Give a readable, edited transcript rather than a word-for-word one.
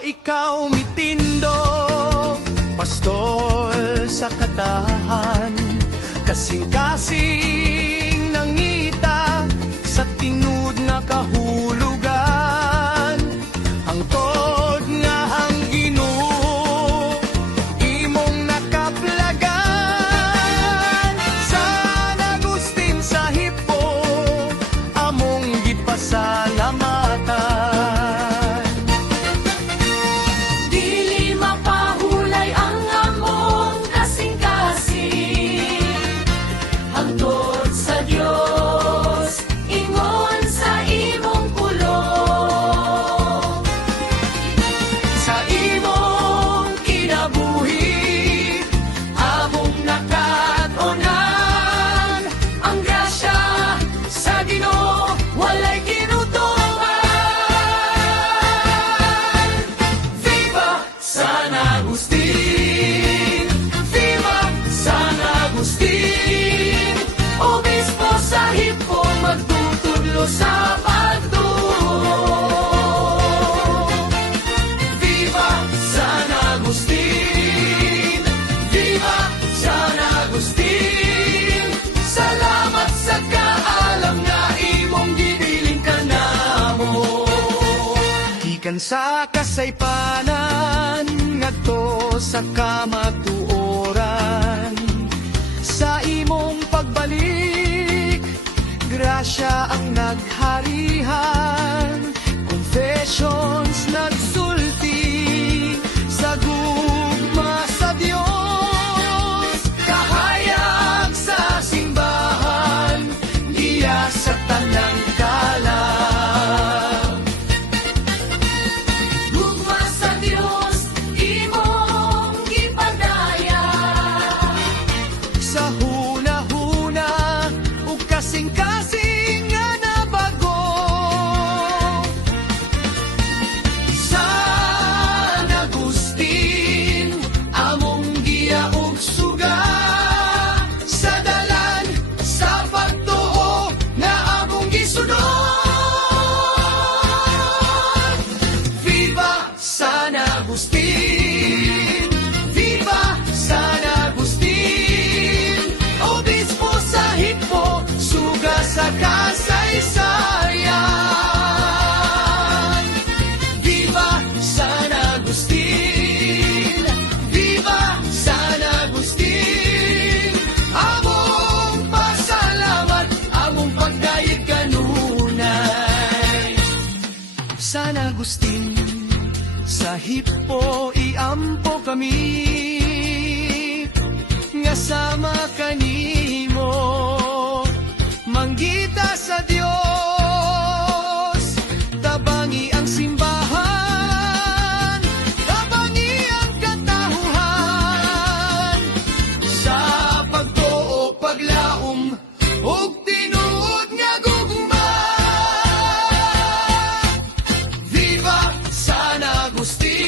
ikaw mitindog, pastol sa katahan, kasing-kasing nangita sa tinud na kahulugan. Hangtod nga ang Ginoo imong nakaplagan, San Agustin sa Hippo among gipasalamatan. Dili mapahulay ang among kasing-kasing, hangtod sa Dios ingon sa imong pulong. Sa imong kinabuhi among nakatunan, Ang grasya sa Ginoo walay kinutungan. Viva San Agustin! Viva San Agustin! Obispo sa Hippo magtutudlo sa pagtuo. Viva San Agustin! Viva San Agustin! Salamat sa kaalam nga imong gibiling kanamo. Gikan sa kasaypanan ngadto sa kamatuoran, sa imong pagbalik grasya ang nagharihan. Confessions nagsulti sa gugma sa Dios, kahayag sa simbahan diya sa tanang kalang. Gugma sa Dios imong gipadaya. Sa huna-huna ug kasing-kasing nga nabago, San Agustin among giyaog suga, sa dalan sa pagtuo nga among gisunod. Viva San Agustin! Viva San Agustin! Obispo sa Hippo, suga sa kasaysayan. Viva San Agustin! Viva San Agustin! Among pasalamat, among pagdayeg kanunay. San Agustin, sa Hippo iampo kami, nga sama kanimo manggita sa Dios. Tabangi ang simbahan, tabangi ang katauhan, sa pagtuo paglaom ug tinuod nga gugma. Viva San Agustin!